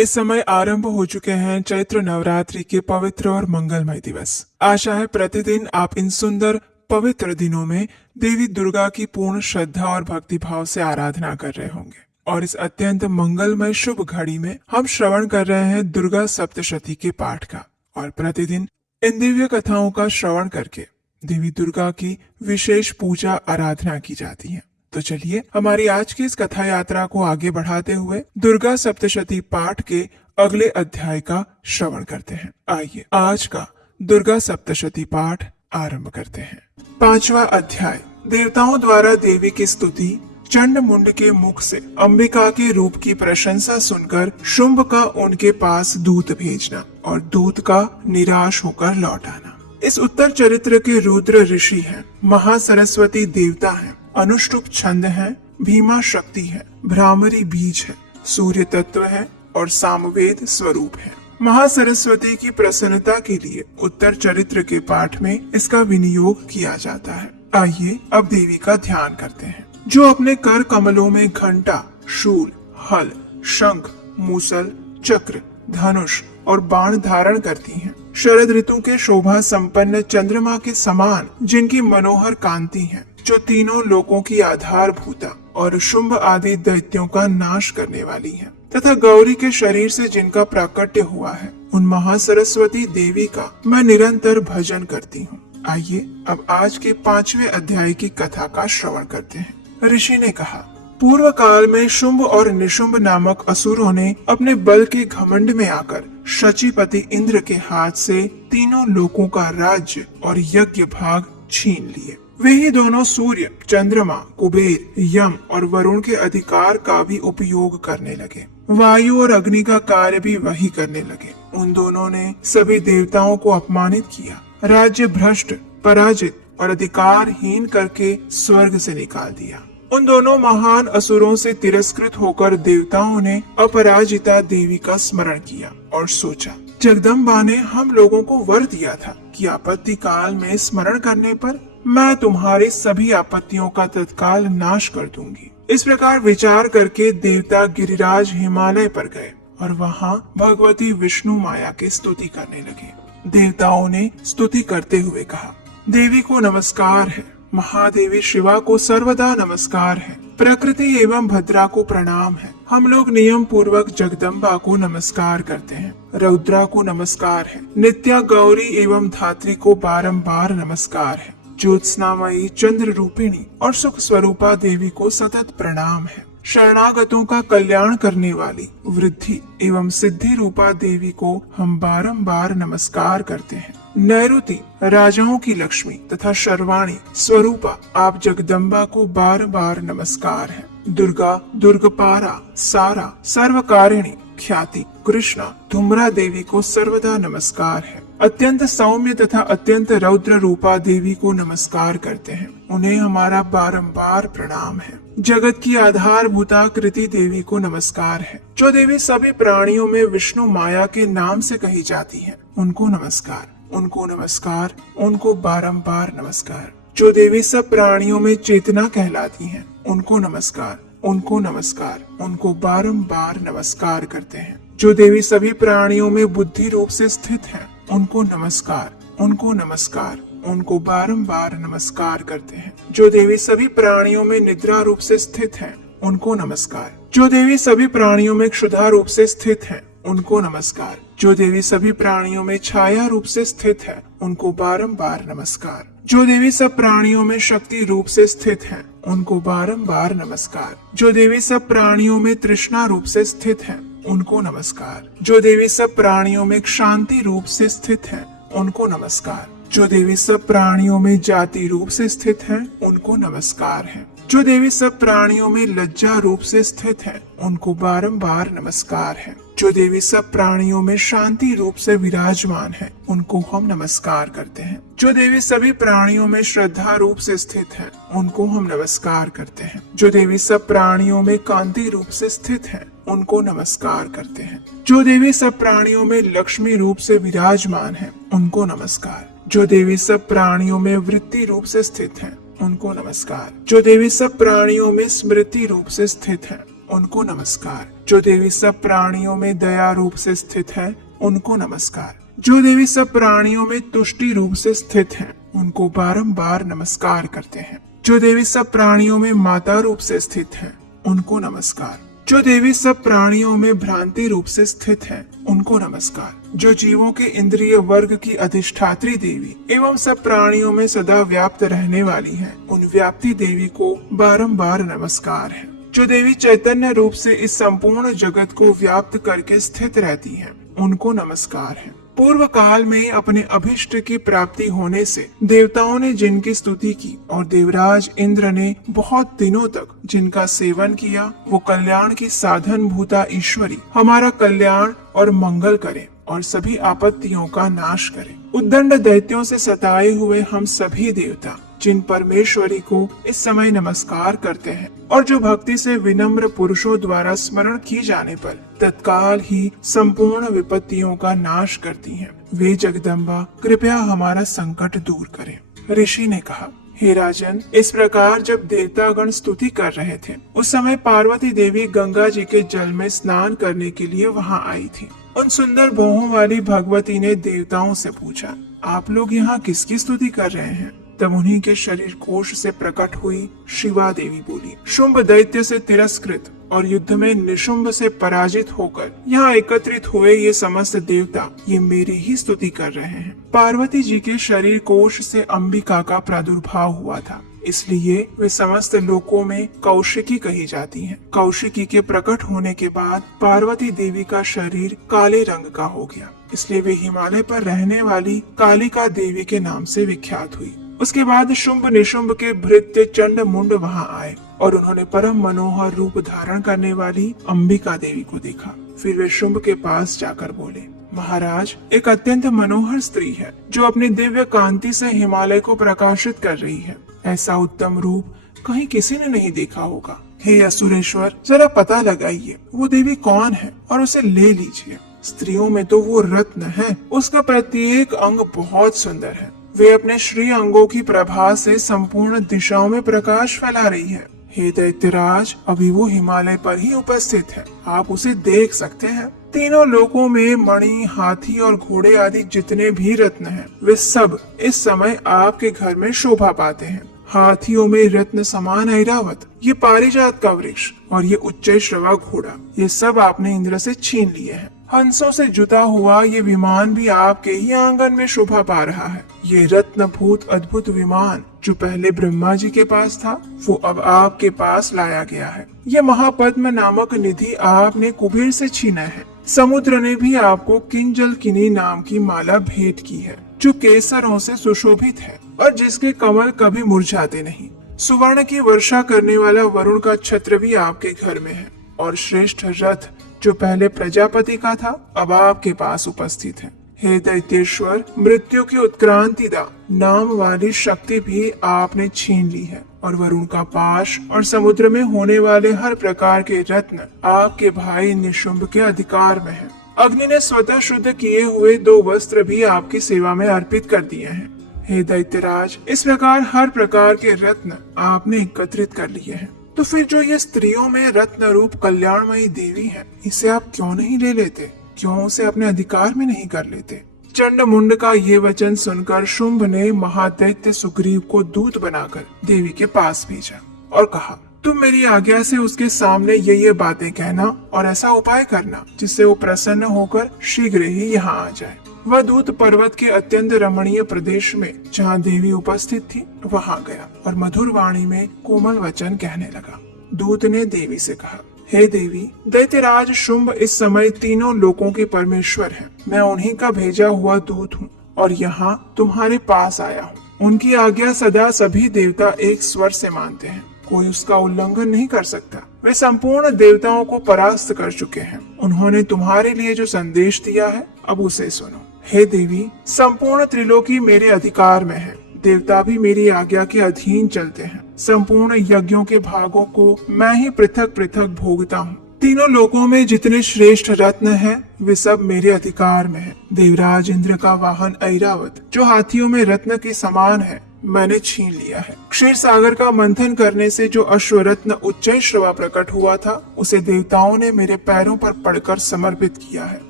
इस समय आरंभ हो चुके हैं चैत्र नवरात्रि के पवित्र और मंगलमय दिवस। आशा है प्रतिदिन आप इन सुंदर पवित्र दिनों में देवी दुर्गा की पूर्ण श्रद्धा और भक्ति भाव से आराधना कर रहे होंगे। और इस अत्यंत मंगलमय शुभ घड़ी में हम श्रवण कर रहे हैं दुर्गा सप्तशती के पाठ का। और प्रतिदिन इन दिव्य कथाओं का श्रवण करके देवी दुर्गा की विशेष पूजा आराधना की जाती है। तो चलिए हमारी आज की इस कथा यात्रा को आगे बढ़ाते हुए दुर्गा सप्तशती पाठ के अगले अध्याय का श्रवण करते हैं। आइए आज का दुर्गा सप्तशती पाठ आरंभ करते हैं। 5वां अध्याय, देवताओं द्वारा देवी की स्तुति। चंड मुंड के मुख से अंबिका के रूप की प्रशंसा सुनकर शुंभ का उनके पास दूत भेजना और दूत का निराश होकर लौट आना। इस उत्तर चरित्र के रुद्र ऋषि हैं, महासरस्वती देवता हैं, अनुष्टुप छंद है, भीमा शक्ति है, भ्रामरी बीज है, सूर्य तत्व है और सामवेद स्वरूप है। महासरस्वती की प्रसन्नता के लिए उत्तर चरित्र के पाठ में इसका विनियोग किया जाता है। आइए अब देवी का ध्यान करते हैं। जो अपने कर कमलों में घंटा, शूल, हल, शंख, मूसल, चक्र, धनुष और बाण धारण करती हैं। शरद ऋतु के शोभा संपन्न चंद्रमा के समान जिनकी मनोहर कांति है, जो तीनों लोकों की आधारभूता और शुंभ आदि दैत्यों का नाश करने वाली है, तथा गौरी के शरीर से जिनका प्राकट्य हुआ है, उन महासरस्वती देवी का मैं निरंतर भजन करती हूँ। आइए अब आज के 5वें अध्याय की कथा का श्रवण करते हैं। ऋषि ने कहा, पूर्व काल में शुंभ और निशुंभ नामक असुरों ने अपने बल के घमंड में आकर शचीपति इंद्र के हाथ से तीनों लोकों का राज्य और यज्ञ भाग छीन लिए। वे ही दोनों सूर्य, चंद्रमा, कुबेर, यम और वरुण के अधिकार का भी उपयोग करने लगे। वायु और अग्नि का कार्य भी वही करने लगे। उन दोनों ने सभी देवताओं को अपमानित किया, राज्य भ्रष्ट, पराजित और अधिकारहीन करके स्वर्ग से निकाल दिया। उन दोनों महान असुरों से तिरस्कृत होकर देवताओं ने अपराजिता देवी का स्मरण किया और सोचा, जगदम्बा ने हम लोगों को वर दिया था कि आपत्ति काल में स्मरण करने पर मैं तुम्हारी सभी आपत्तियों का तत्काल नाश कर दूंगी। इस प्रकार विचार करके देवता गिरिराज हिमालय पर गए और वहाँ भगवती विष्णु माया की स्तुति करने लगे। देवताओं ने स्तुति करते हुए कहा, देवी को नमस्कार है, महादेवी शिवा को सर्वदा नमस्कार है, प्रकृति एवं भद्रा को प्रणाम है। हम लोग नियम पूर्वक जगदम्बा को नमस्कार करते हैं, रौद्रा को नमस्कार है, नित्या गौरी एवं धात्री को बारंबार नमस्कार है, ज्योत्स्नामयी चंद्र रूपिणी और सुख स्वरूपा देवी को सतत प्रणाम है। शरणागतों का कल्याण करने वाली वृद्धि एवं सिद्धि रूपा देवी को हम बारंबार नमस्कार करते हैं। नैऋति राजाओं की लक्ष्मी तथा शर्वाणी स्वरूपा आप जगदम्बा को बार बार नमस्कार है। दुर्गा, दुर्गपारा, सारा, सर्वकारिणी, ख्याति, कृष्णा, धुम्रा देवी को सर्वदा नमस्कार है। अत्यंत सौम्य तथा अत्यंत रौद्र रूपा देवी को नमस्कार करते हैं, उन्हें हमारा बारंबार प्रणाम है। जगत की आधारभूता कृति देवी को नमस्कार है। जो देवी सभी प्राणियों में विष्णु माया के नाम से कही जाती है, उनको नमस्कार, उनको नमस्कार, उनको बारंबार नमस्कार। जो देवी सब प्राणियों में चेतना कहलाती हैं, उनको नमस्कार, उनको नमस्कार, उनको बारंबार नमस्कार करते हैं। जो देवी सभी प्राणियों में बुद्धि रूप से स्थित है, उनको नमस्कार, उनको नमस्कार, उनको बारंबार नमस्कार करते हैं। जो देवी सभी प्राणियों में निद्रा रूप से स्थित है, उनको नमस्कार। जो देवी सभी प्राणियों में क्षुधा रूप से स्थित है, उनको नमस्कार। जो देवी सभी प्राणियों में छाया रूप से स्थित है, उनको बारंबार नमस्कार। जो देवी सब प्राणियों में शक्ति रूप से स्थित है, उनको बारंबार नमस्कार। जो देवी सब प्राणियों में तृष्णा रूप से स्थित है, उनको नमस्कार। जो देवी सब प्राणियों में शांति रूप से स्थित है, उनको नमस्कार। जो देवी सब प्राणियों में जाति रूप से स्थित है, उनको नमस्कार है। जो देवी सब प्राणियों में लज्जा रूप से स्थित है, उनको बारंबार नमस्कार है। जो देवी सब प्राणियों में शांति रूप से विराजमान है, उनको हम नमस्कार करते हैं। जो देवी सभी प्राणियों में श्रद्धा रूप से स्थित है, उनको हम नमस्कार करते हैं। जो देवी सब प्राणियों में कांति रूप से स्थित है, उनको नमस्कार करते हैं। जो देवी सब प्राणियों में लक्ष्मी रूप से विराजमान है, उनको नमस्कार। जो देवी सब प्राणियों में वृत्ति रूप से स्थित है, उनको नमस्कार। जो देवी सब प्राणियों में स्मृति रूप से स्थित है, उनको नमस्कार। जो देवी सब प्राणियों में दया रूप से स्थित है, उनको नमस्कार। जो देवी सब प्राणियों में तुष्टि रूप से स्थित है, उनको बारंबार नमस्कार करते हैं। जो देवी सब प्राणियों में माता रूप से स्थित है, उनको नमस्कार। जो देवी सब प्राणियों में भ्रांति रूप से स्थित है, उनको नमस्कार। जो जीवों के इंद्रिय वर्ग की अधिष्ठात्री देवी एवं सब प्राणियों में सदा व्याप्त रहने वाली है, उन व्याप्ति देवी को बारंबार नमस्कार है। जो देवी चैतन्य रूप से इस संपूर्ण जगत को व्याप्त करके स्थित रहती है, उनको नमस्कार है। पूर्व काल में अपने अभिष्ट की प्राप्ति होने से देवताओं ने जिनकी स्तुति की और देवराज इंद्र ने बहुत दिनों तक जिनका सेवन किया, वो कल्याण की साधन भूता ईश्वरी हमारा कल्याण और मंगल करे और सभी आपत्तियों का नाश करे। उद्दंड दैत्यों से सताए हुए हम सभी देवता जिन परमेश्वरी को इस समय नमस्कार करते हैं और जो भक्ति से विनम्र पुरुषों द्वारा स्मरण की जाने पर तत्काल ही संपूर्ण विपत्तियों का नाश करती हैं, वे जगदम्बा कृपया हमारा संकट दूर करें। ऋषि ने कहा, हे राजन, इस प्रकार जब देवतागण स्तुति कर रहे थे, उस समय पार्वती देवी गंगा जी के जल में स्नान करने के लिए वहां आई थी। उन सुंदर भौहों वाली भगवती ने देवताओं से पूछा, आप लोग यहाँ किसकी स्तुति कर रहे हैं? तब उन्हीं के शरीर कोश से प्रकट हुई शिवा देवी बोली, शुंभ दैत्य से तिरस्कृत और युद्ध में निशुंभ से पराजित होकर यहाँ एकत्रित हुए ये समस्त देवता ये मेरी ही स्तुति कर रहे हैं। पार्वती जी के शरीर कोश से अंबिका का प्रादुर्भाव हुआ था, इसलिए वे समस्त लोकों में कौशिकी कही जाती हैं। कौशिकी के प्रकट होने के बाद पार्वती देवी का शरीर काले रंग का हो गया, इसलिए वे हिमालय पर रहने वाली कालिका देवी के नाम से विख्यात हुई। उसके बाद शुंभ निशुंभ के भृत्य चंड मुंड वहां आए और उन्होंने परम मनोहर रूप धारण करने वाली अंबिका देवी को देखा। फिर वे शुंभ के पास जाकर बोले, महाराज, एक अत्यंत मनोहर स्त्री है जो अपनी दिव्य कांति से हिमालय को प्रकाशित कर रही है। ऐसा उत्तम रूप कहीं किसी ने नहीं देखा होगा। हे असुरेश्वर, जरा पता लगाइए वो देवी कौन है और उसे ले लीजिए। स्त्रियों में तो वो रत्न है, उसका प्रत्येक अंग बहुत सुंदर है। वे अपने श्री अंगों की प्रभा से संपूर्ण दिशाओं में प्रकाश फैला रही है। हे दैत्यराज, अभी वो हिमालय पर ही उपस्थित है, आप उसे देख सकते हैं। तीनों लोकों में मणि, हाथी और घोड़े आदि जितने भी रत्न हैं, वे सब इस समय आपके घर में शोभा पाते हैं। हाथियों में रत्न समान ऐरावत, ये पारिजात का वृक्ष और ये उच्च श्रवा घोड़ा, ये सब आपने इंद्र से छीन लिए हैं। हंसों से जुता हुआ ये विमान भी आपके ही आंगन में शोभा पा रहा है। ये रत्नभूत अद्भुत विमान जो पहले ब्रह्मा जी के पास था, वो अब आपके पास लाया गया है। ये महापद्म नामक निधि आपने कुबेर से छीना है। समुद्र ने भी आपको किंजल किनी नाम की माला भेंट की है, जो केसरों से सुशोभित है और जिसके कमल कभी मुरझाते नहीं। सुवर्ण की वर्षा करने वाला वरुण का छत्र भी आपके घर में है और श्रेष्ठ रथ जो पहले प्रजापति का था, अब आपके पास उपस्थित है। हे दैत्येश्वर, मृत्यु की उत्क्रांतिदा नाम वाली शक्ति भी आपने छीन ली है और वरुण का पाश और समुद्र में होने वाले हर प्रकार के रत्न आपके भाई निशुंभ के अधिकार में है। अग्नि ने स्वतः शुद्ध किए हुए 2 वस्त्र भी आपकी सेवा में अर्पित कर दिए हैं। हे दैत्यराज, इस प्रकार हर प्रकार के रत्न आपने एकत्रित कर लिए हैं। तो फिर जो ये स्त्रियों में रत्न रूप कल्याणमयी देवी है, इसे आप क्यों नहीं ले लेते? क्यों उसे अपने अधिकार में नहीं कर लेते? चंड मुंड का ये वचन सुनकर शुंभ ने महादैत्य सुग्रीव को दूत बनाकर देवी के पास भेजा और कहा, तुम मेरी आज्ञा से उसके सामने ये बातें कहना और ऐसा उपाय करना जिससे वो प्रसन्न होकर शीघ्र ही यहाँ आ जाए। वह दूत पर्वत के अत्यंत रमणीय प्रदेश में जहाँ देवी उपस्थित थी वहाँ गया और मधुर वाणी में कोमल वचन कहने लगा। दूत ने देवी से कहा, हे देवी, दैत्यराज शुंभ इस समय तीनों लोकों के परमेश्वर हैं। मैं उन्हीं का भेजा हुआ दूत हूँ और यहाँ तुम्हारे पास आया हूँ। उनकी आज्ञा सदा सभी देवता एक स्वर से मानते हैं, कोई उसका उल्लंघन नहीं कर सकता। वे संपूर्ण देवताओं को परास्त कर चुके हैं। उन्होंने तुम्हारे लिए जो संदेश दिया है, अब उसे सुनो। हे देवी, संपूर्ण त्रिलोकी मेरे अधिकार में है। देवता भी मेरी आज्ञा के अधीन चलते हैं। संपूर्ण यज्ञों के भागों को मैं ही पृथक पृथक भोगता हूँ। तीनों लोकों में जितने श्रेष्ठ रत्न हैं, वे सब मेरे अधिकार में हैं। देवराज इंद्र का वाहन ऐरावत जो हाथियों में रत्न के समान है, मैंने छीन लिया है। क्षीर सागर का मंथन करने से जो अश्वरत्न उच्चैःश्रवा प्रकट हुआ था, उसे देवताओं ने मेरे पैरों पर पड़कर समर्पित किया है।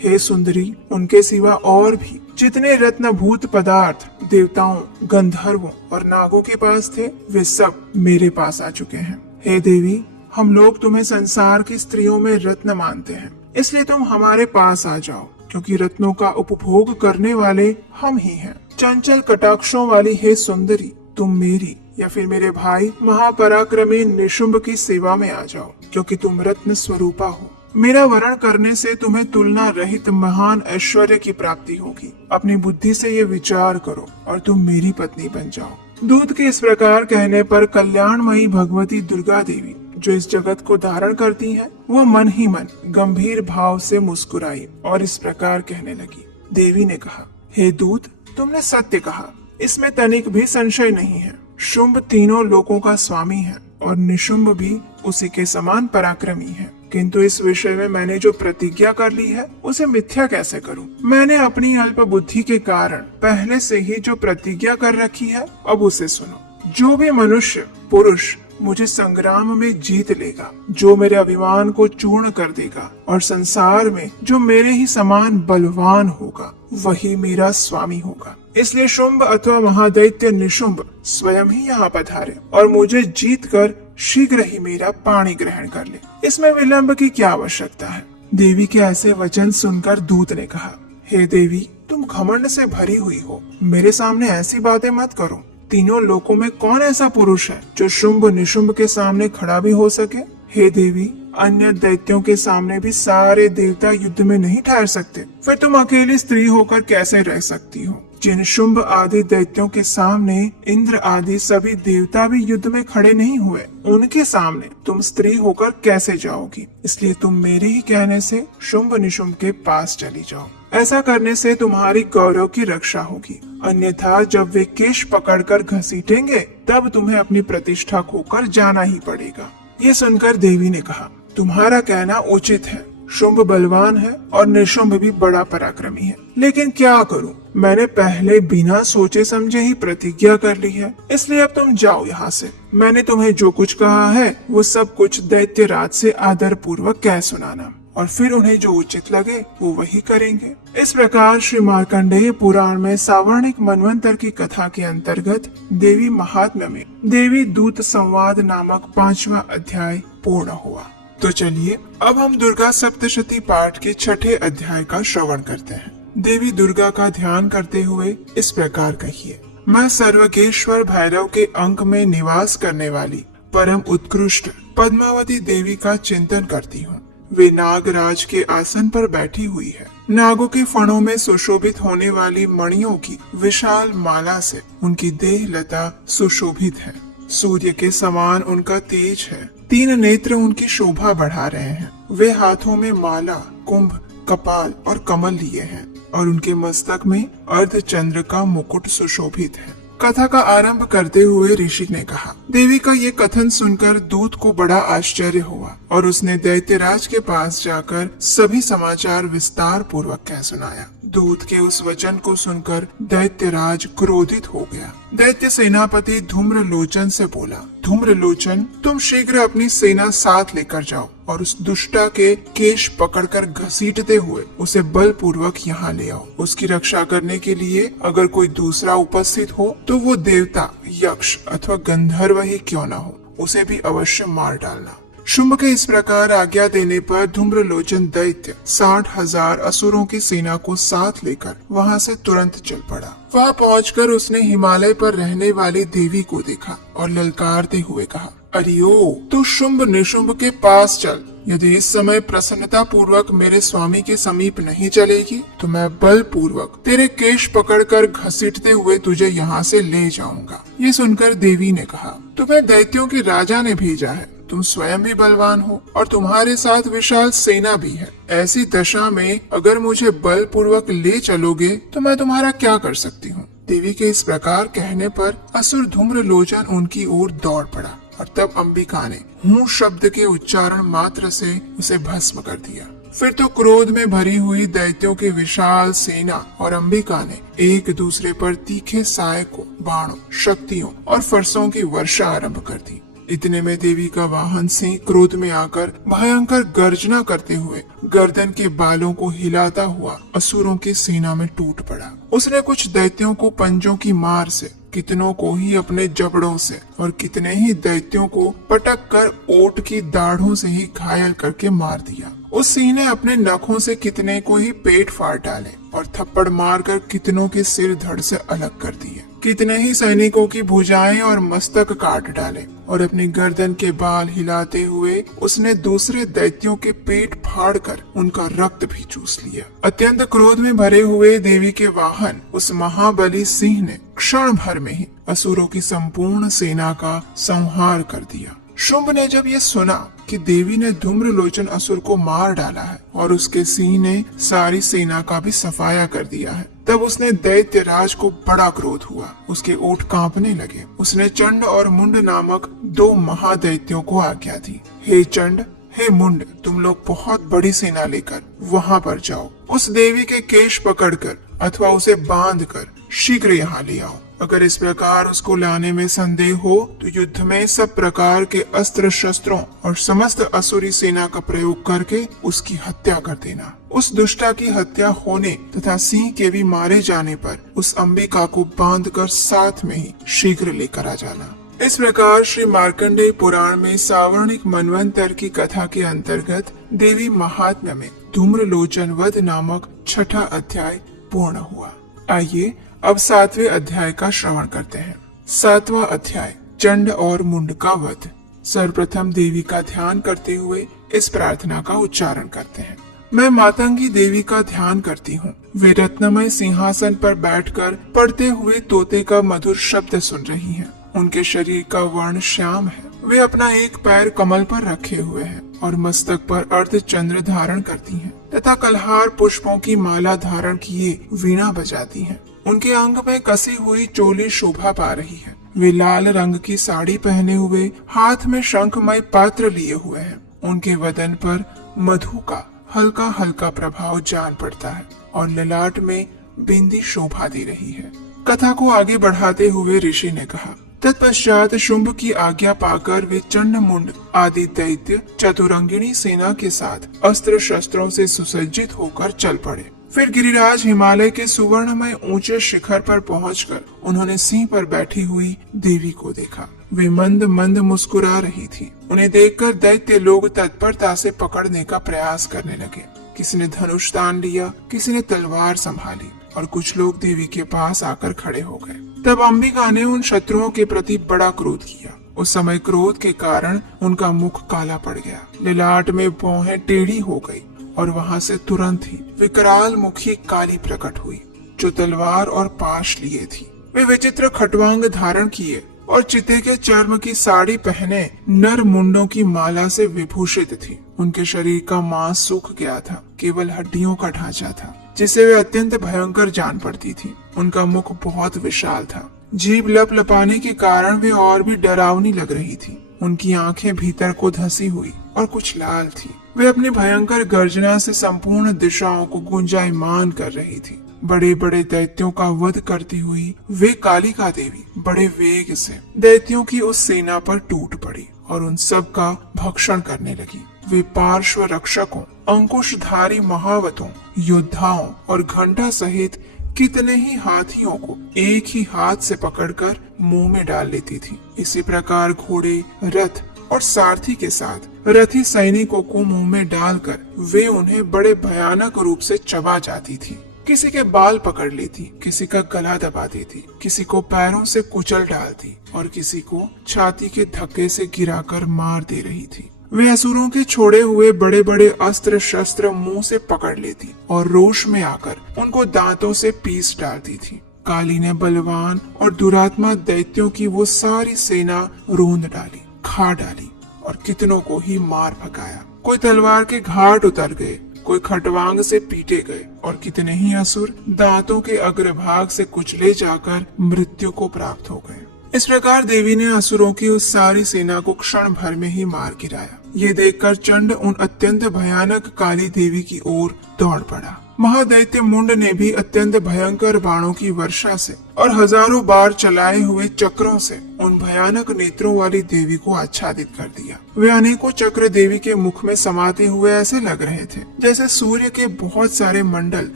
हे सुंदरी, उनके सिवा और भी जितने रत्नभूत पदार्थ देवताओं, गंधर्वों और नागों के पास थे, वे सब मेरे पास आ चुके हैं। हे देवी, हम लोग तुम्हें संसार की स्त्रियों में रत्न मानते हैं, इसलिए तुम हमारे पास आ जाओ, क्योंकि रत्नों का उपभोग करने वाले हम ही हैं। चंचल कटाक्षों वाली हे सुंदरी, तुम मेरी या फिर मेरे भाई महापराक्रमी निशुंभ की सेवा में आ जाओ, क्योंकि तुम रत्न स्वरूपा हो। मेरा वरण करने से तुम्हें तुलना रहित महान ऐश्वर्य की प्राप्ति होगी। अपनी बुद्धि से ये विचार करो और तुम मेरी पत्नी बन जाओ। दूत के इस प्रकार कहने पर कल्याणमयी भगवती दुर्गा देवी, जो इस जगत को धारण करती हैं, वो मन ही मन गंभीर भाव से मुस्कुराई और इस प्रकार कहने लगी। देवी ने कहा, हे दूत, तुमने सत्य कहा, इसमें तनिक भी संशय नहीं है। शुंभ तीनों लोकों का स्वामी है और निशुंभ भी उसी के समान पराक्रमी है, किंतु इस विषय में मैंने जो प्रतिज्ञा कर ली है, उसे मिथ्या कैसे करूं? मैंने अपनी अल्प बुद्धि के कारण पहले से ही जो प्रतिज्ञा कर रखी है, अब उसे सुनो। जो भी मनुष्य पुरुष मुझे संग्राम में जीत लेगा, जो मेरे अभिमान को चूर्ण कर देगा और संसार में जो मेरे ही समान बलवान होगा, वही मेरा स्वामी होगा। इसलिए शुंभ अथवा महादैत्य निशुंभ स्वयं ही यहाँ पधारे और मुझे जीत कर शीघ्र ही मेरा पाणी ग्रहण कर ले। इसमें विलंब की क्या आवश्यकता है? देवी के ऐसे वचन सुनकर दूत ने कहा, हे देवी, तुम घमंड से भरी हुई हो, मेरे सामने ऐसी बातें मत करो। तीनों लोकों में कौन ऐसा पुरुष है जो शुंभ निशुंभ के सामने खड़ा भी हो सके? हे देवी, अन्य दैत्यों के सामने भी सारे देवता युद्ध में नहीं ठहर सकते, फिर तुम अकेली स्त्री होकर कैसे रह सकती हो? जिन शुंभ आदि दैत्यों के सामने इंद्र आदि सभी देवता भी युद्ध में खड़े नहीं हुए, उनके सामने तुम स्त्री होकर कैसे जाओगी? इसलिए तुम मेरे ही कहने से शुंभ निशुंभ के पास चली जाओ। ऐसा करने से तुम्हारी गौरव की रक्षा होगी, अन्यथा जब वे केश पकड़कर घसीटेंगे, तब तुम्हें अपनी प्रतिष्ठा खोकर जाना ही पड़ेगा। ये सुनकर देवी ने कहा, तुम्हारा कहना उचित है। शुंभ बलवान है और निशुंभ भी बड़ा पराक्रमी है, लेकिन क्या करूं? मैंने पहले बिना सोचे समझे ही प्रतिज्ञा कर ली है, इसलिए अब तुम जाओ यहाँ से। मैंने तुम्हें जो कुछ कहा है, वो सब कुछ दैत्यराज से आदर पूर्वक कह सुनाना, और फिर उन्हें जो उचित लगे वो वही करेंगे। इस प्रकार श्री मार्कंडेय पुराण में सावर्णिक मनवंतर की कथा के अंतर्गत देवी महात्म्य में देवी दूत संवाद नामक 5वां अध्याय पूर्ण हुआ। तो चलिए अब हम दुर्गा सप्तशती पाठ के 6ठे अध्याय का श्रवण करते हैं। देवी दुर्गा का ध्यान करते हुए इस प्रकार कहिए, मैं सर्वकेश्वर भैरव के अंक में निवास करने वाली परम उत्कृष्ट पद्मावती देवी का चिंतन करती हूँ। वे नागराज के आसन पर बैठी हुई है। नागों के फणों में सुशोभित होने वाली मणियों की विशाल माला से उनकी देह लता सुशोभित है। सूर्य के समान उनका तेज है। 3 नेत्र उनकी शोभा बढ़ा रहे हैं। वे हाथों में माला, कुंभ, कपाल और कमल लिए हैं और उनके मस्तक में अर्धचंद्र का मुकुट सुशोभित है। कथा का आरंभ करते हुए ऋषि ने कहा, देवी का ये कथन सुनकर दूत को बड़ा आश्चर्य हुआ और उसने दैत्यराज के पास जाकर सभी समाचार विस्तार पूर्वक कह सुनाया। दूत के उस वचन को सुनकर दैत्यराज क्रोधित हो गया। दैत्य सेनापति धूम्रलोचन से बोला, धूम्रलोचन, तुम शीघ्र अपनी सेना साथ लेकर जाओ और उस दुष्टा के केश पकड़कर घसीटते हुए उसे बलपूर्वक यहाँ ले आओ। उसकी रक्षा करने के लिए अगर कोई दूसरा उपस्थित हो तो वो देवता, यक्ष अथवा गंधर्व ही क्यों न हो, उसे भी अवश्य मार डालना। शुंभ के इस प्रकार आज्ञा देने पर धूम्रलोचन दैत्य 60,000 असुरों की सेना को साथ लेकर वहाँ से तुरंत चल पड़ा। वहाँ पहुंचकर उसने हिमालय पर रहने वाली देवी को देखा और ललकारते हुए कहा, अरियो, तू शुंभ निशुंभ के पास चल। यदि इस समय प्रसन्नता पूर्वक मेरे स्वामी के समीप नहीं चलेगी तो मैं बल पूर्वक तेरे केश पकड़कर घसीटते हुए तुझे यहाँ से ले जाऊंगा। ये सुनकर देवी ने कहा, तुम्हें दैत्यों के राजा ने भेजा है, तुम स्वयं भी बलवान हो और तुम्हारे साथ विशाल सेना भी है। ऐसी दशा में अगर मुझे बल पूर्वक ले चलोगे तो मैं तुम्हारा क्या कर सकती हूँ। देवी के इस प्रकार कहने पर असुर धूम्रलोचन उनकी ओर दौड़ पड़ा और तब अंबिका ने हूँ शब्द के उच्चारण मात्र से उसे भस्म कर दिया। फिर तो क्रोध में भरी हुई दैत्यों की विशाल सेना और अंबिका ने एक दूसरे पर तीखे सहायकों, बाणों, शक्तियों और फरसों की वर्षा आरंभ कर दी। इतने में देवी का वाहन सिंह क्रोध में आकर भयंकर गर्जना करते हुए गर्दन के बालों को हिलाता हुआ असुरों की सेना में टूट पड़ा। उसने कुछ दैत्यों को पंजों की मार से, कितनों को ही अपने जबड़ों से और कितने ही दैत्यों को पटक कर ओट की दाढ़ों से ही घायल करके मार दिया। उस सिंह ने अपने नखों से कितने को ही पेट फाड़ डाले और थप्पड़ मारकर कितनों के सिर धड़ से अलग कर दिए। कितने ही सैनिकों की भुजाएं और मस्तक काट डाले और अपनी गर्दन के बाल हिलाते हुए उसने दूसरे दैत्यों के पेट फाड़कर उनका रक्त भी चूस लिया। अत्यंत क्रोध में भरे हुए देवी के वाहन उस महाबली सिंह ने क्षण भर में ही असुरों की संपूर्ण सेना का संहार कर दिया। शुंभ ने जब ये सुना कि देवी ने धूम्रलोचन असुर को मार डाला है और उसके सिंह ने सारी सेना का भी सफाया कर दिया है, तब उसने दैत्य राज को बड़ा क्रोध हुआ। उसके ओठ कांपने लगे। उसने चंड और मुंड नामक दो महादैत्यों को आज्ञा दी, हे चंड, हे मुंड, तुम लोग बहुत बड़ी सेना लेकर वहां पर जाओ। उस देवी के केश पकड़कर अथवा उसे बांधकर शीघ्र यहाँ ले आओ। अगर इस प्रकार उसको लाने में संदेह हो तो युद्ध में सब प्रकार के अस्त्र शस्त्रों और समस्त असुरी सेना का प्रयोग करके उसकी हत्या कर देना। उस दुष्टा की हत्या होने तथा सिंह के भी मारे जाने पर उस अंबिका को बांधकर साथ में ही शीघ्र लेकर आ जाना। इस प्रकार श्री मार्कंडेय पुराण में सावर्णिक मनवंतर की कथा के अंतर्गत देवी महात्म्य में धूम्रलोचन वध नामक छठा अध्याय पूर्ण हुआ। आइए अब 7वें अध्याय का श्रवण करते हैं। 7वां अध्याय, चंड और मुंड का वध। सर्वप्रथम देवी का ध्यान करते हुए इस प्रार्थना का उच्चारण करते हैं। मैं मातंगी देवी का ध्यान करती हूँ। वे रत्नमय सिंहासन पर बैठकर पढ़ते हुए तोते का मधुर शब्द सुन रही हैं। उनके शरीर का वर्ण श्याम है। वे अपना एक पैर कमल पर रखे हुए हैं और मस्तक पर अर्ध चंद्र धारण करती हैं तथा कलहार पुष्पों की माला धारण किए वीणा बजाती हैं। उनके अंग में कसी हुई चोली शोभा पा रही है। वे लाल रंग की साड़ी पहने हुए हाथ में शंखमय पात्र लिए हुए हैं। उनके वदन पर मधु का हल्का हल्का प्रभाव जान पड़ता है और ललाट में बिंदी शोभा दे रही है। कथा को आगे बढ़ाते हुए ऋषि ने कहा, तत्पश्चात शुंभ की आज्ञा पाकर वे चंड मुंड आदि दैत्य चतुरंगिणी सेना के साथ अस्त्र शस्त्रों से सुसज्जित होकर चल पड़े। फिर गिरिराज हिमालय के सुवर्णमय ऊंचे शिखर पर पहुंचकर उन्होंने सिंह पर बैठी हुई देवी को देखा। वे मंद मंद मुस्कुरा रही थी। उन्हें देखकर दैत्य लोग तत्परता से पकड़ने का प्रयास करने लगे। किसी ने धनुष तान लिया, किसी ने तलवार संभाली और कुछ लोग देवी के पास आकर खड़े हो गए। तब अंबिका ने उन शत्रुओं के प्रति बड़ा क्रोध किया। उस समय क्रोध के कारण उनका मुख काला पड़ गया, ललाट में भौहें टेढ़ी हो गई और वहां से तुरंत ही विकराल मुखी काली प्रकट हुई जो तलवार और पाश लिए थी। वे विचित्र खटवांग धारण किए और चिते के चर्म की साड़ी पहने नर मुंडों की माला से विभूषित थी। उनके शरीर का मांस सूख गया था, केवल हड्डियों का ढांचा था जिसे वे अत्यंत भयंकर जान पड़ती थी। उनका मुख बहुत विशाल था। जीभ लप लपाने के कारण वे और भी डरावनी लग रही थी। उनकी आंखें भीतर को धसी हुई और कुछ लाल थी। वे अपनी भयंकर गर्जना से संपूर्ण दिशाओं को गुंजायमान कर रही थी। बड़े बड़े दैत्यों का वध करती हुई वे कालिका देवी बड़े वेग से दैत्यों की उस सेना पर टूट पड़ी और उन सब का भक्षण करने लगी। वे पार्श्व रक्षकों, अंकुशधारी महावतों, योद्धाओं और घंटा सहित कितने ही हाथियों को एक ही हाथ से पकड़कर मुंह में डाल लेती थी। इसी प्रकार घोड़े, रथ और सारथी के साथ रथी सैनिकों को मुंह में डालकर वे उन्हें बड़े भयानक रूप से चबा जाती थी। किसी के बाल पकड़ लेती, किसी का गला दबा देती, किसी को पैरों से कुचल डालती और किसी को छाती के धक्के से गिराकर मार दे रही थी। वे असुरों के छोड़े हुए बड़े बड़े अस्त्र शस्त्र मुंह से पकड़ लेती और रोष में आकर उनको दांतों से पीस डालती थी। काली ने बलवान और दुरात्मा दैत्यों की वो सारी सेना रोंद डाली, खा डाली और कितनों को ही मार भगाया। कोई तलवार के घाट उतर गए, कोई खटवांग से पीटे गए और कितने ही असुर दांतों के अग्रभाग से कुचले जाकर मृत्यु को प्राप्त हो गए। इस प्रकार देवी ने असुरों की उस सारी सेना को क्षण भर में ही मार गिराया। ये देखकर चंड उन अत्यंत भयानक काली देवी की ओर दौड़ पड़ा। महादैत्य मुंड ने भी अत्यंत भयंकर बाणों की वर्षा से और हजारों बार चलाए हुए चक्रों से उन भयानक नेत्रों वाली देवी को आच्छादित कर दिया। वे अनेकों चक्र देवी के मुख में समाते हुए ऐसे लग रहे थे जैसे सूर्य के बहुत सारे मंडल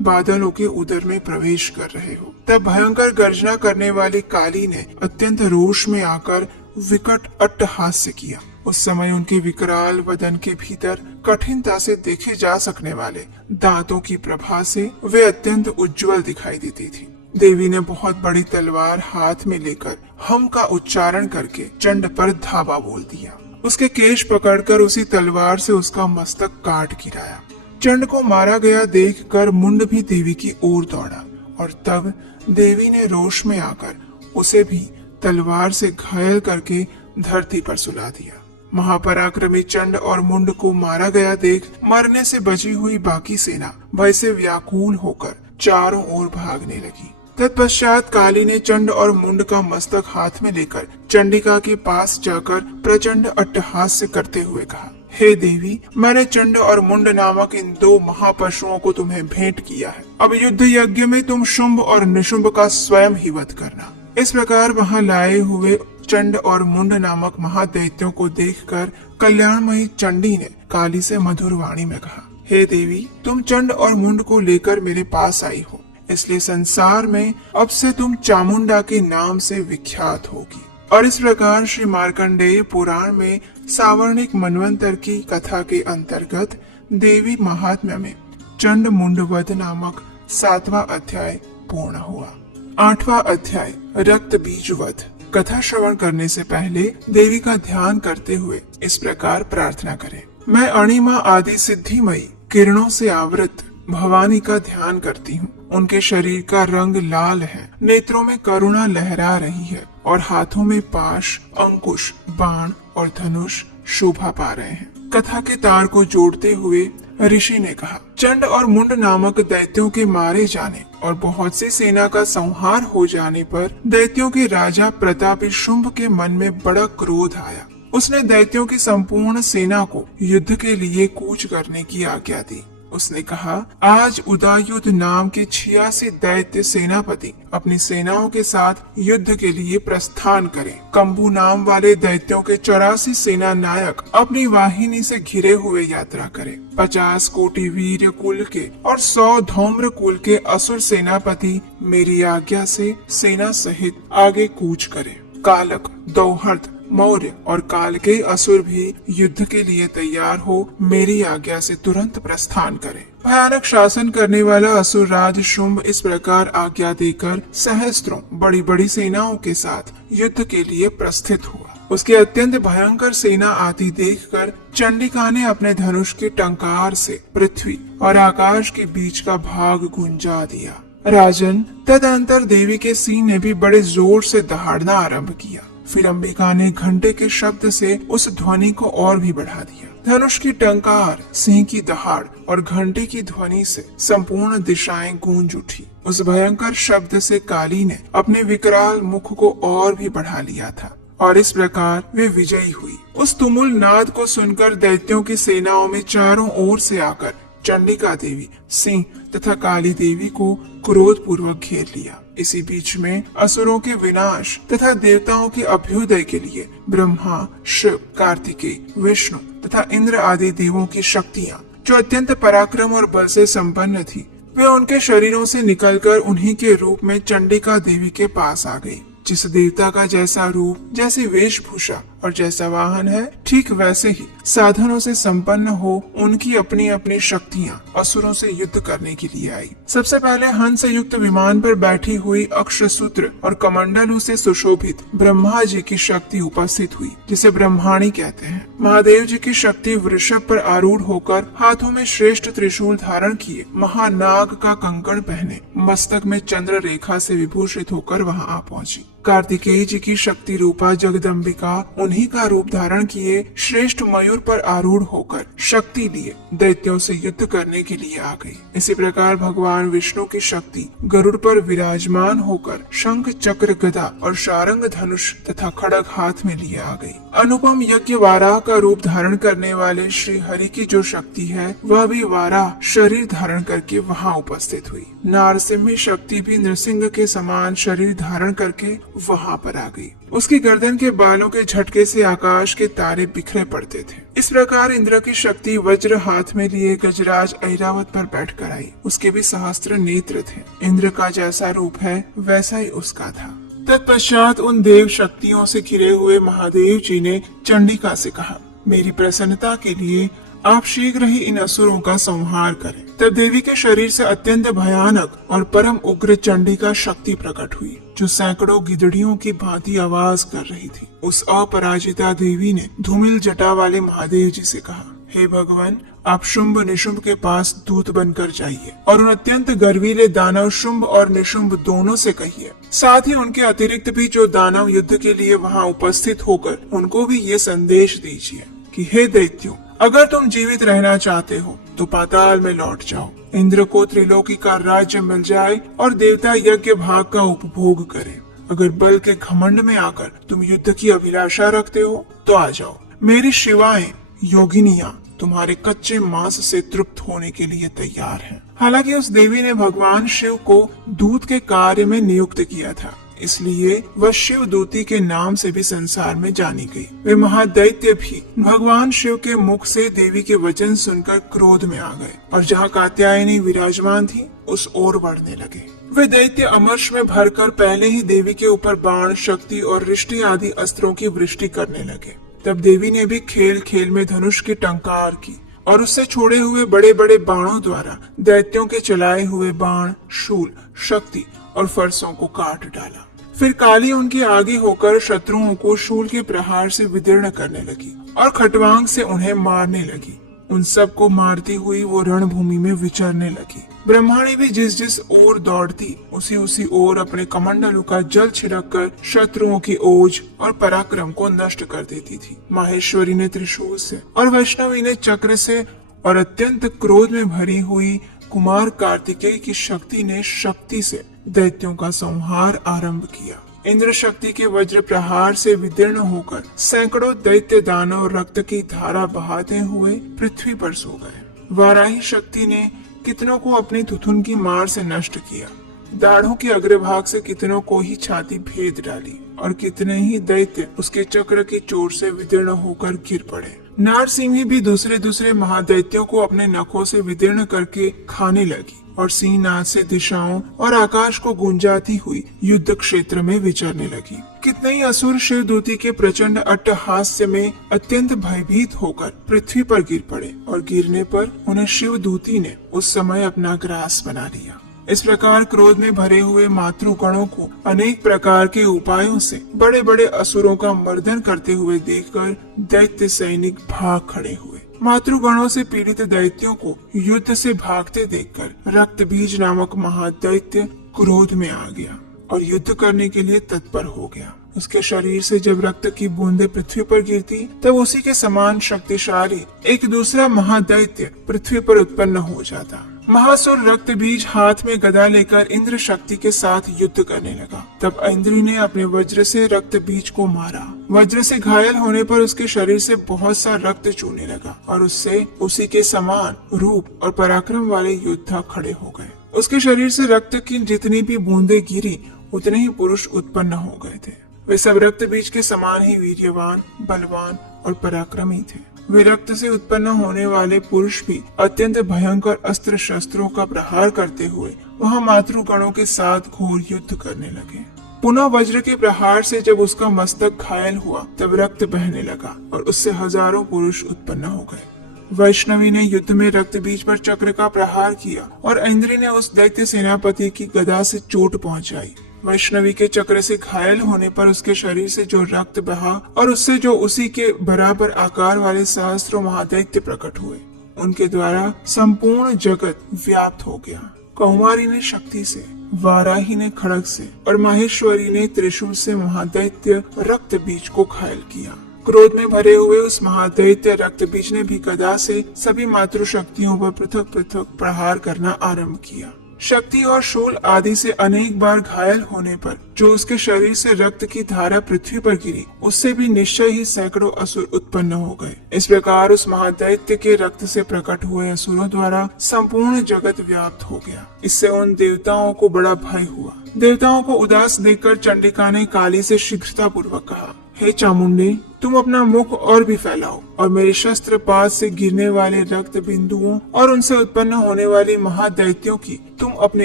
बादलों के उदर में प्रवेश कर रहे हो। तब भयंकर गर्जना करने वाली काली ने अत्यंत रोष में आकर विकट अट्टहास्य किया। उस समय उनके विकराल बदन के भीतर कठिनता से देखे जा सकने वाले दांतों की प्रभा से वे अत्यंत उज्जवल दिखाई देती थी। देवी ने बहुत बड़ी तलवार हाथ में लेकर हम का उच्चारण करके चंड पर धावा बोल दिया। उसके केश पकड़कर उसी तलवार से उसका मस्तक काट गिराया। चंड को मारा गया देखकर मुंड भी देवी की ओर दौड़ा और तब देवी ने रोष में आकर उसे भी तलवार से घायल करके धरती पर सुला दिया। महापराक्रमी चंड और मुंड को मारा गया देख मरने से बची हुई बाकी सेना भय से व्याकुल होकर चारों ओर भागने लगी। तत्पश्चात काली ने चंड और मुंड का मस्तक हाथ में लेकर चंडिका के पास जाकर प्रचंड अट्टहास्य करते हुए कहा, हे देवी, मैंने चंड और मुंड नामक इन दो महापशुओं को तुम्हें भेंट किया है। अब युद्ध यज्ञ में तुम शुंभ और निशुंभ का स्वयं ही वध करना। इस प्रकार वहां लाए हुए चंड और मुंड नामक महादैत्यों को देखकर कल्याणमयी चंडी ने काली से मधुर वाणी में कहा, हे देवी, तुम चंड और मुंड को लेकर मेरे पास आई हो, इसलिए संसार में अब से तुम चामुंडा के नाम से विख्यात होगी। और इस प्रकार श्री मार्कंडेय पुराण में सावर्णिक मनवंतर की कथा के अंतर्गत देवी महात्म्य में चंड मुंड वध नामक 7वां अध्याय पूर्ण हुआ। 8वां अध्याय रक्त बीज वध। कथा श्रवण करने से पहले देवी का ध्यान करते हुए इस प्रकार प्रार्थना करें, मैं अणिमा आदि सिद्धिमयी किरणों से आवृत भवानी का ध्यान करती हूँ। उनके शरीर का रंग लाल है, नेत्रों में करुणा लहरा रही है और हाथों में पाश, अंकुश, बाण और धनुष शोभा पा रहे हैं। कथा के तार को जोड़ते हुए ऋषि ने कहा, चंड और मुंड नामक दैत्यों के मारे जाने और बहुत सी सेना का संहार हो जाने पर दैत्यों के राजा प्रतापी शुंभ के मन में बड़ा क्रोध आया। उसने दैत्यों की संपूर्ण सेना को युद्ध के लिए कूच करने की आज्ञा दी। उसने कहा, आज उदायुध नाम के 86 दैत्य सेनापति अपनी सेनाओं के साथ युद्ध के लिए प्रस्थान करें। कंबू नाम वाले दैत्यों के 84 सेना नायक अपनी वाहिनी से घिरे हुए यात्रा करें। 50 कोटि वीर कुल के और 100 धौम्र कुल के असुर सेनापति मेरी आज्ञा से सेना सहित आगे कूच करें। कालक, दौहर्द, मौर्य और काल के असुर भी युद्ध के लिए तैयार हो मेरी आज्ञा से तुरंत प्रस्थान करें। भयानक शासन करने वाला असुर राज शुंभ इस प्रकार आज्ञा देकर सहस्त्रों बड़ी बड़ी सेनाओं के साथ युद्ध के लिए प्रस्थित हुआ। उसकी अत्यंत भयंकर सेना आती देखकर चंडिका ने अपने धनुष के टंकार से पृथ्वी और आकाश के बीच का भाग गुंजा दिया। राजन, तदंतर देवी के सिंह ने भी बड़े जोर से दहाड़ना आरंभ किया। फिर अंबिका ने घंटे के शब्द से उस ध्वनि को और भी बढ़ा दिया। धनुष की टंकार, सिंह की दहाड़ और घंटे की ध्वनि से संपूर्ण दिशाएं गूंज उठी। उस भयंकर शब्द से काली ने अपने विकराल मुख को और भी बढ़ा लिया था और इस प्रकार वे विजयी हुई। उस तुमुल नाद को सुनकर दैत्यों की सेनाओं में चारों ओर से आकर चंडिका देवी, सिंह तथा काली देवी को क्रोध पूर्वक घेर लिया। इसी बीच में असुरों के विनाश तथा देवताओं के अभ्युदय के लिए ब्रह्मा, शिव, कार्तिकेय, विष्णु तथा इंद्र आदि देवों की शक्तियाँ, जो अत्यंत पराक्रम और बल से संपन्न थी, वे उनके शरीरों से निकलकर उन्हीं के रूप में चंडिका देवी के पास आ गई। जिस देवता का जैसा रूप, जैसी वेशभूषा और जैसा वाहन है, ठीक वैसे ही साधनों से संपन्न हो उनकी अपनी अपनी शक्तियाँ असुरों से युद्ध करने के लिए आई। सबसे पहले हंस युक्त विमान पर बैठी हुई अक्षसूत्र और कमंडलों से सुशोभित ब्रह्मा जी की शक्ति उपस्थित हुई, जिसे ब्रह्माणी कहते हैं। महादेव जी की शक्ति वृषभ पर आरूढ़ होकर हाथों में श्रेष्ठ त्रिशूल धारण किए, महानाग का कंकण पहने, मस्तक में चंद्र रेखा से विभूषित होकर वहां आ पहुंची। कार्तिकेय जी की शक्ति रूपा जगदम्बिका उन्हीं का रूप धारण किए श्रेष्ठ मयूर पर आरूढ़ होकर शक्ति लिए दैत्यों से युद्ध करने के लिए आ गई। इसी प्रकार भगवान विष्णु की शक्ति गरुड़ पर विराजमान होकर शंख चक्र गदा और शारंग धनुष तथा खड़ग हाथ में लिए आ गई। अनुपम यज्ञ वाराह का रूप धारण करने वाले श्री हरि की जो शक्ति है वह भी वाराह शरीर धारण करके वहां उपस्थित हुई। नारसिंह शक्ति भी नृसिंह के समान शरीर धारण करके वहां पर आ गई। उसकी गर्दन के बालों के झटके से आकाश के तारे बिखरे पड़ते थे। इस प्रकार इंद्र की शक्ति वज्र हाथ में लिए गजराज ऐरावत पर बैठकर आई। उसके भी सहस्त्र नेत्र थे। इंद्र का जैसा रूप है वैसा ही उसका था। तत्पश्चात उन देव शक्तियों से घिरे हुए महादेव जी ने चंडिका से कहा, मेरी प्रसन्नता के लिए आप शीघ्र ही इन असुरों का संहार करें। तब देवी के शरीर से अत्यंत भयानक और परम उग्र चंडिका शक्ति प्रकट हुई, जो सैकड़ों गिदड़ियों की भांति आवाज कर रही थी। उस अपराजिता देवी ने धूमिल जटा वाले महादेव जी से कहा, हे भगवान, आप शुंभ निशुंभ के पास दूत बनकर जाइए और उन अत्यंत गर्वीले दानव शुंभ और निशुंभ दोनों से कहिए। साथ ही उनके अतिरिक्त भी जो दानव युद्ध के लिए वहां उपस्थित होकर उनको भी ये संदेश दीजिए कि हे दैत्यों, अगर तुम जीवित रहना चाहते हो तो पाताल में लौट जाओ। इंद्र को त्रिलोकी का राज्य मिल जाए और देवता यज्ञ भाग का उपभोग करें। अगर बल के घमंड में आकर तुम युद्ध की अभिलाषा रखते हो तो आ जाओ। मेरी शिवाएं योगिनियां तुम्हारे कच्चे मांस से तृप्त होने के लिए तैयार हैं। हालांकि उस देवी ने भगवान शिव को दूत के कार्य में नियुक्त किया था, इसलिए वह शिव दूती के नाम से भी संसार में जानी गई। वे महादैत्य भी भगवान शिव के मुख से देवी के वचन सुनकर क्रोध में आ गए और जहाँ कात्यायनी विराजमान थी उस ओर बढ़ने लगे। वे दैत्य अमर्ष में भरकर पहले ही देवी के ऊपर बाण, शक्ति और रिष्टि आदि अस्त्रों की वृष्टि करने लगे। तब देवी ने भी खेल खेल में धनुष की टंकार की और उससे छोड़े हुए बड़े बड़े बाणों द्वारा दैत्यों के चलाए हुए बाण, शूल, शक्ति और फरसों को काट डाला। फिर काली उनके आगे होकर शत्रुओं को शूल के प्रहार से विदीर्ण करने लगी और खटवांग से उन्हें मारने लगी। उन सबको मारती हुई वो रणभूमि में विचरने लगी। ब्रह्माणी भी जिस जिस ओर दौड़ती उसी ओर अपने कमंडलों का जल छिड़क कर शत्रुओं की ओज और पराक्रम को नष्ट कर देती थी। माहेश्वरी ने त्रिशूल से और वैष्णवी ने चक्र से और अत्यंत क्रोध में भरी हुई कुमार कार्तिकेय की शक्ति ने शक्ति से दैत्यों का संहार आरंभ किया। इंद्र शक्ति के वज्र प्रहार से विदीर्ण होकर सैकड़ों दैत्य दानव रक्त की धारा बहाते हुए पृथ्वी पर सो गए। वाराही शक्ति ने कितनों को अपनी थुथुन की मार से नष्ट किया। दाढ़ों के अग्रभाग से कितनों को ही छाती भेद डाली और कितने ही दैत्य उसके चक्र की चोट से विदीर्ण होकर गिर पड़े। नारसिंही भी दूसरे महादैत्यों को अपने नखों से विदीर्ण करके खाने लगी और सिंहनाद से दिशाओं और आकाश को गूंजाती हुई युद्ध क्षेत्र में विचरने लगी। कितने ही असुर शिवदूती के प्रचंड अट्टहास्य में अत्यंत भयभीत होकर पृथ्वी पर गिर पड़े और गिरने पर उन्हें शिवदूती ने उस समय अपना ग्रास बना लिया। इस प्रकार क्रोध में भरे हुए मातृगणों को अनेक प्रकार के उपायों से बड़े बड़े असुरों का मर्दन करते हुए देखकर दैत्य सैनिक भाग खड़े हुए। मातृगणों से पीड़ित दैत्यों को युद्ध से भागते देखकर रक्तबीज नामक महादैत्य क्रोध में आ गया और युद्ध करने के लिए तत्पर हो गया। उसके शरीर से जब रक्त की बूंदें पृथ्वी पर गिरती तब उसी के समान शक्तिशाली एक दूसरा महादैत्य पृथ्वी पर उत्पन्न हो जाता। महासुर रक्त बीज हाथ में गदा लेकर इंद्र शक्ति के साथ युद्ध करने लगा। तब इंद्री ने अपने वज्र से रक्त बीज को मारा। वज्र से घायल होने पर उसके शरीर से बहुत सा रक्त चूने लगा और उससे उसी के समान रूप और पराक्रम वाले योद्धा खड़े हो गए। उसके शरीर से रक्त की जितनी भी बूंदें गिरी उतने ही पुरुष उत्पन्न हो गए थे। वे सब रक्त बीज के समान ही वीर्यवान, बलवान और पराक्रमी थे। वे रक्त से उत्पन्न होने वाले पुरुष भी अत्यंत भयंकर अस्त्र शस्त्रों का प्रहार करते हुए वहां मातृगणों के साथ घोर युद्ध करने लगे। पुनः वज्र के प्रहार से जब उसका मस्तक घायल हुआ तब रक्त बहने लगा और उससे हजारों पुरुष उत्पन्न हो गए। वैष्णवी ने युद्ध में रक्त बीज पर चक्र का प्रहार किया और इंद्री ने उस दैत्य सेनापति की गदा से चोट पहुंचाई। वैष्णवी के चक्र से घायल होने पर उसके शरीर से जो रक्त बहा और उससे जो उसी के बराबर आकार वाले सहस्त्रों महादैत्य प्रकट हुए, उनके द्वारा संपूर्ण जगत व्याप्त हो गया। कौमारी ने शक्ति से, वाराही ने खड़ग से और माहेश्वरी ने त्रिशूल से महादैत्य रक्त बीज को घायल किया। क्रोध में भरे हुए उस महादैत्य रक्त बीज ने भी गदा से सभी मातृशक्तियों पर पृथक पृथक प्रहार करना आरंभ किया। शक्ति और शूल आदि से अनेक बार घायल होने पर जो उसके शरीर से रक्त की धारा पृथ्वी पर गिरी, उससे भी निश्चय ही सैकड़ों असुर उत्पन्न हो गए। इस प्रकार उस महादैत्य के रक्त से प्रकट हुए असुरों द्वारा संपूर्ण जगत व्याप्त हो गया। इससे उन देवताओं को बड़ा भय हुआ। देवताओं को उदास देखकर चंडिका ने काली से शीघ्रता पूर्वक कहा, हे चामुंडे, तुम अपना मुख और भी फैलाओ और मेरे शस्त्र पात से गिरने वाले रक्त बिंदुओं और उनसे उत्पन्न होने वाली महादैत्यों की तुम अपने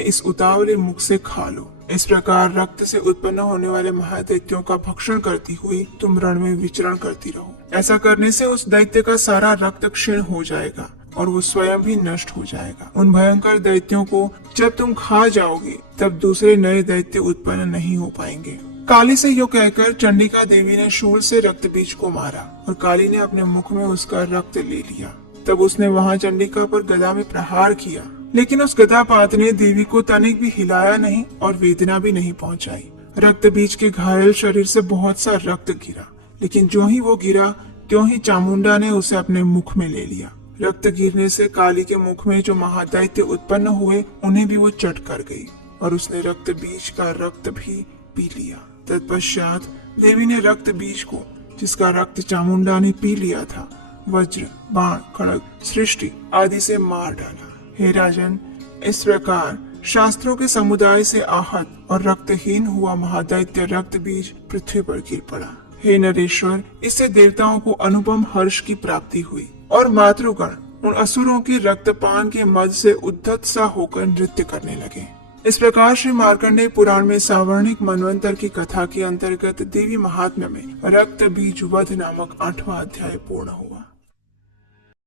इस उतावले मुख से खा लो। इस प्रकार रक्त से उत्पन्न होने वाले महादैत्यों का भक्षण करती हुई तुम रण में विचरण करती रहो। ऐसा करने से उस दैत्य का सारा रक्त क्षीण हो जाएगा और वो स्वयं भी नष्ट हो जाएगा। उन भयंकर दैत्यों को जब तुम खा जाओगे तब दूसरे नए दैत्य उत्पन्न नहीं हो पाएंगे। काली से यो कहकर चंडिका देवी ने शूल से रक्त बीज को मारा और काली ने अपने मुख में उसका रक्त ले लिया। तब उसने वहां चंडिका पर गदा में प्रहार किया, लेकिन उस गदापात ने देवी को तनिक भी हिलाया नहीं और वेदना भी नहीं पहुंचाई। रक्त बीज के घायल शरीर से बहुत सा रक्त गिरा, लेकिन जो ही वो गिरा त्यों ही चामुंडा ने उसे अपने मुख में ले लिया। रक्त गिरने से काली के मुख में जो महादैत्य उत्पन्न हुए उन्हें भी वो चट कर गई और उसने रक्त बीज का रक्त भी पी लिया। तत्पश्चात देवी ने रक्त बीज को, जिसका रक्त चामुंडा ने पी लिया था, वज्र, बाण, खड़ग, सृष्टि आदि से मार डाला। हे राजन, इस प्रकार शास्त्रों के समुदाय से आहत और रक्तहीन हुआ महादैत्य रक्त बीज पृथ्वी पर गिर पड़ा। हे नरेश्वर, इससे देवताओं को अनुपम हर्ष की प्राप्ति हुई और मातृगण उन असुरों के रक्तपान के मद से उद्धत सा होकर नृत्य करने लगे। इस प्रकार श्री मार्कंडेय पुराण में सावर्णिक मनवंतर की कथा के अंतर्गत देवी महात्म्य में रक्त बीज वध नामक 8वां अध्याय पूर्ण हुआ।